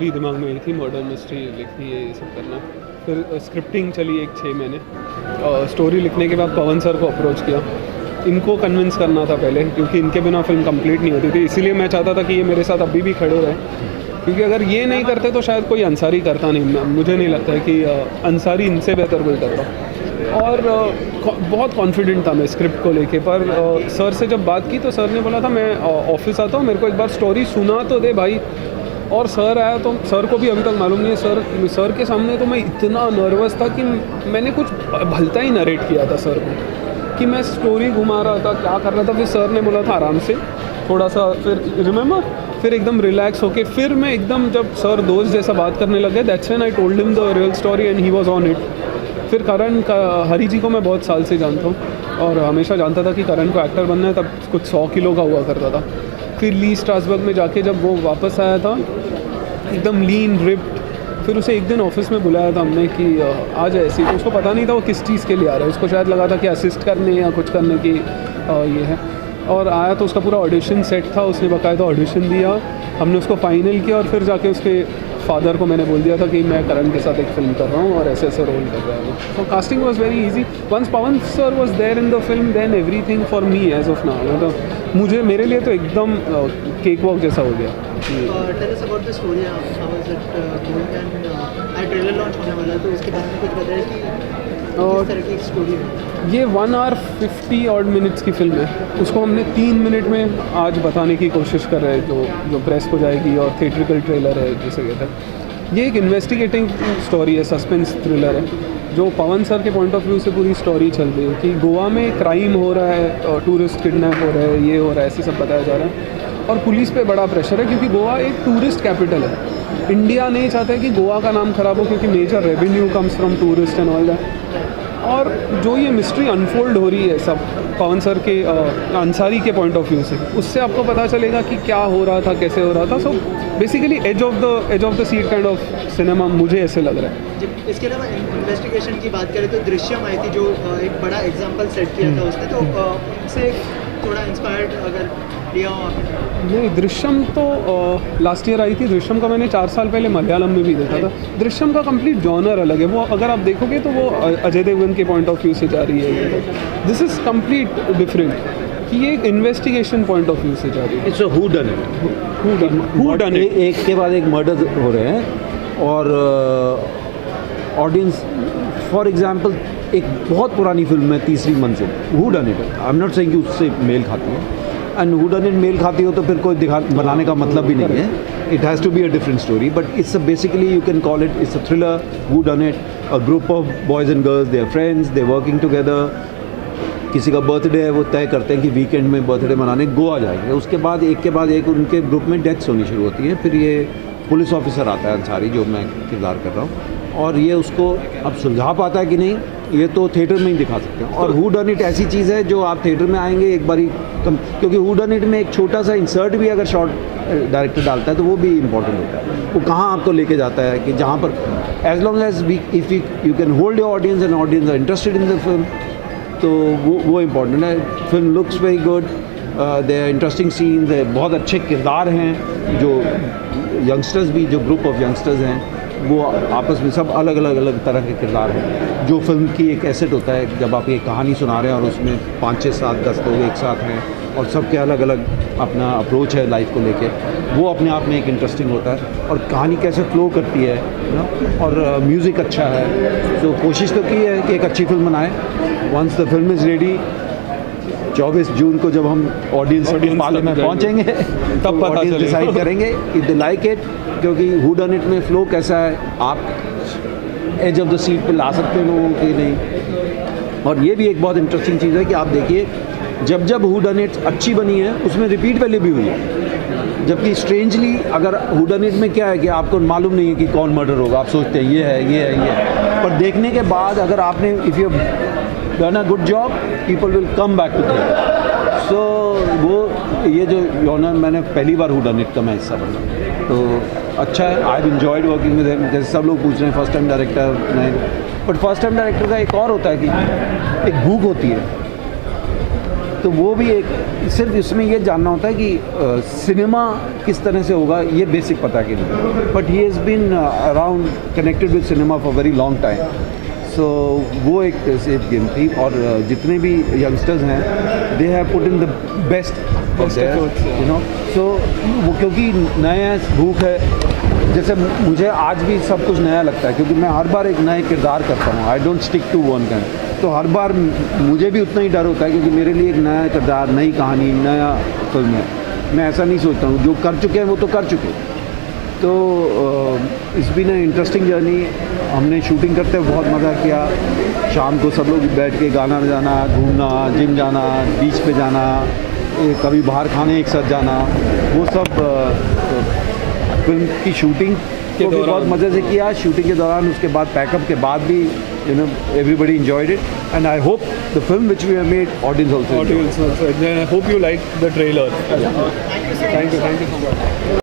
भी दिमाग में आई थी मर्डर मिस्ट्री लिखनी है, ये सब करना। फिर स्क्रिप्टिंग चली 6 महीने। स्टोरी लिखने के बाद पवन सर को अप्रोच किया। इनको कन्विंस करना था पहले, क्योंकि इनके बिना फिल्म कंप्लीट नहीं होती थी। इसीलिए मैं चाहता था कि ये मेरे साथ अभी भी खड़े रहे, क्योंकि अगर ये नहीं करते तो शायद कोई अंसारी करता नहीं। मुझे नहीं लगता है कि अंसारी इनसे बेहतर कोई करता। और बहुत कॉन्फिडेंट था मैं स्क्रिप्ट को लेके। पर सर से जब बात की तो सर ने बोला था मैं ऑफिस आता हूँ, मेरे को एक बार स्टोरी सुना तो दे भाई। और सर आया तो सर को भी अभी तक मालूम नहीं है। सर के सामने तो मैं इतना नर्वस था कि मैंने कुछ भलता ही नरेट किया था सर को, कि मैं स्टोरी घुमा रहा था, क्या कर रहा था। फिर सर ने बोला था आराम से थोड़ा सा, फिर रिमेंबर, फिर एकदम रिलैक्स होके फिर मैं एकदम, जब सर दोस्त जैसा बात करने लगे, that's when I told him the real story and he was on it. फिर करण हरी जी को मैं बहुत साल से जानता हूँ और हमेशा जानता था कि करण को एक्टर बनना है। तब कुछ 100 किलो का हुआ करता था। फिर ली स्ट्रासबर्ग में जाके जब वो वापस आया था एकदम लीन रिप्ड, फिर उसे एक दिन ऑफिस में बुलाया था हमने कि आ जाए ऐसी। तो उसको पता नहीं था वो किस चीज़ के लिए आ रहा है। उसको शायद लगा था कि असिस्ट करने या कुछ करने की ये है। और आया तो उसका पूरा ऑडिशन सेट था, उसने बाकायदा ऑडिशन दिया, हमने उसको फाइनल किया। और फिर जाके उसके फादर को मैंने बोल दिया था कि मैं करण के साथ एक फिल्म कर रहा हूँ और ऐसे ऐसे रोल कर रहा हूँ। तो casting was very easy. Once Pawan sir was there in the film then everything for me as of now, मतलब मुझे मेरे लिए तो एकदम केक वॉक जैसा हो गया। Tell us about the story, how is it going and आज ट्रेलर लॉन्च होने वाला है तो उसके बारे में कुछ बताइए कि किस तरह की स्टोरी है। ये 1 hour 50 odd minutes की फिल्म है। उसको हमने 3 मिनट में आज बताने की कोशिश कर रहे हैं, जो प्रेस को जाएगी, और थिएट्रिकल ट्रेलर है जिसे कहते हैं। ये एक इन्वेस्टिगेटिंग स्टोरी है, सस्पेंस थ्रिलर है, जो पवन सर के पॉइंट ऑफ व्यू से पूरी स्टोरी चल रही है कि गोवा में क्राइम हो रहा है, टूरिस्ट किडनैप हो रहा है, ये हो रहा है, ऐसे सब बताया जा रहा है। और पुलिस पे बड़ा प्रेशर है क्योंकि गोवा एक टूरिस्ट कैपिटल है। इंडिया नहीं चाहता है कि गोवा का नाम खराब हो, क्योंकि major revenue comes from tourist and all that. और जो ये मिस्ट्री अनफोल्ड हो रही है सब पवन सर के अंसारी के पॉइंट ऑफ व्यू से, उससे आपको पता चलेगा कि क्या हो रहा था, कैसे हो रहा था। So basically edge of the seat kind of cinema मुझे ऐसे लग रहा है। इसके अलावा इन्वेस्टिगेशन की बात करें तो दृश्यम आई थी, जो एक बड़ा एग्जाम्पल सेट किया था उसने, तो इससे थोड़ा इंस्पायर्ड अगर लिया हो आपने? नहीं, दृश्यम तो लास्ट ईयर आई थी। दृश्यम का मैंने 4 साल पहले मलयालम में भी देखा था। दृश्यम का कंप्लीट जॉनर अलग है। वो अगर आप देखोगे तो वो अजय देवगन के पॉइंट ऑफ व्यू से जा रही है। दिस इज़ कंप्लीट डिफरेंट, कि ये एक इन्वेस्टिगेशन पॉइंट ऑफ व्यू से जा रही है। It's a who done it. Who done it. एक के बाद एक मर्डर हो रहे हैं और ऑडियंस, फॉर एग्जांपल एक बहुत पुरानी फिल्म है Teesri Manzil, who done it. I am not saying कि उससे मेल खाती है, एंड हू डन इट मेल खाती हो तो फिर कोई बनाने का मतलब भी नहीं है। It has to be a different story, but it's basically you can call it, it's a thriller. Who done it, a group of boys and girls, they are friends, they working together. किसी का birthday है, वो तय करते हैं कि weekend में birthday मनाने गोवा जाएंगे। उसके बाद एक उनके ग्रुप में डेथ्स होनी शुरू होती हैं। फिर ये पुलिस ऑफिसर आता है अंसारी, जो मैं किरदार कर रहा हूँ, और ये उसको अब सुलझा पाता है कि नहीं, ये तो थिएटर में ही दिखा सकते हैं। और हू डन इट ऐसी चीज़ है जो आप थिएटर में आएंगे एक बारी कम, क्योंकि हू डन इट में एक छोटा सा इंसर्ट भी अगर शॉर्ट डायरेक्टर डालता है तो वो भी इम्पॉर्टेंट होता है। वो कहाँ आपको लेके जाता है कि जहाँ पर as long as we if you can hold your audience and audience are interested in the film, तो वो इम्पॉर्टेंट है। Film looks very good, they are interesting scenes, बहुत अच्छे किरदार हैं। जो यंगस्टर्स भी, जो ग्रुप ऑफ यंगस्टर्स हैं, वो आपस में सब अलग अलग तरह के किरदार हैं। जो फिल्म की एक एसेट होता है, जब आप ये कहानी सुना रहे हैं और उसमें 5, 6, 7, 10 लोग एक साथ हैं और सबके अलग अलग अपना अप्रोच है लाइफ को लेके, वो अपने आप में एक इंटरेस्टिंग होता है। और कहानी कैसे फ्लो करती है ना, और म्यूज़िक अच्छा है। तो कोशिश तो की है कि एक अच्छी फिल्म बनाए। Once the film is ready, 24 जून को जब हम ऑडियंस पाले में पहुँचेंगे तब पता डिसाइड करेंगे इफ दे लाइक इट। क्योंकि हू डन इट में फ्लो कैसा है, आप एज ऑफ द सीट पे ला सकते हैं लोगों के नहीं। और ये भी एक बहुत इंटरेस्टिंग चीज़ है कि आप देखिए, जब हू डन इट अच्छी बनी है उसमें रिपीट वैल्यू भी हुई है। जबकि स्ट्रेंजली अगर हू डन इट में क्या है कि आपको मालूम नहीं है कि कौन मर्डर होगा, आप सोचते हैं ये है, पर देखने के बाद अगर आपने if you done a good job, people will come back to theatre. So वो ये जो ऑनर, मैंने पहली बार हू डन इट का मैं हिस्सा बना, तो अच्छा है। I have enjoyed working with him. जैसे सब लोग पूछ रहे हैं फर्स्ट टाइम डायरेक्टर नहीं, बट फर्स्ट टाइम डायरेक्टर का एक और होता है कि एक भूख होती है तो वो भी एक सिर्फ इसमें ये जानना होता है कि सिनेमा किस तरह से होगा, ये बेसिक पता है कि नहीं, but he has been around connected with cinema for very long time. So वो एक सेफ गेम थी, और जितने भी यंगस्टर्स हैं they have put in the best you know. So वो क्योंकि नया भूख है, जैसे मुझे आज भी सब कुछ नया लगता है क्योंकि मैं हर बार एक नए किरदार करता हूँ, I don't stick to one kind. तो हर बार मुझे भी उतना ही डर होता है क्योंकि मेरे लिए एक नया किरदार, नई कहानी, नया फिल्म है। मैं ऐसा नहीं सोचता हूँ, जो कर चुके हैं वो तो कर चुके हैं। तो it's been a interesting journey. हमने शूटिंग करते हुए बहुत मज़ा किया, शाम को सब लोग बैठ के गाना बजाना, घूमना, जिम जाना, बीच पे जाना, कभी बाहर खाने एक साथ जाना, वो सब फिल्म की शूटिंग को भी बहुत मज़े से किया। शूटिंग के दौरान, उसके बाद पैकअप के बाद भी you know everybody enjoyed it, and I hope the film which we have made audience also. Audience also. Then I hope you liked the trailer. Thank you so much.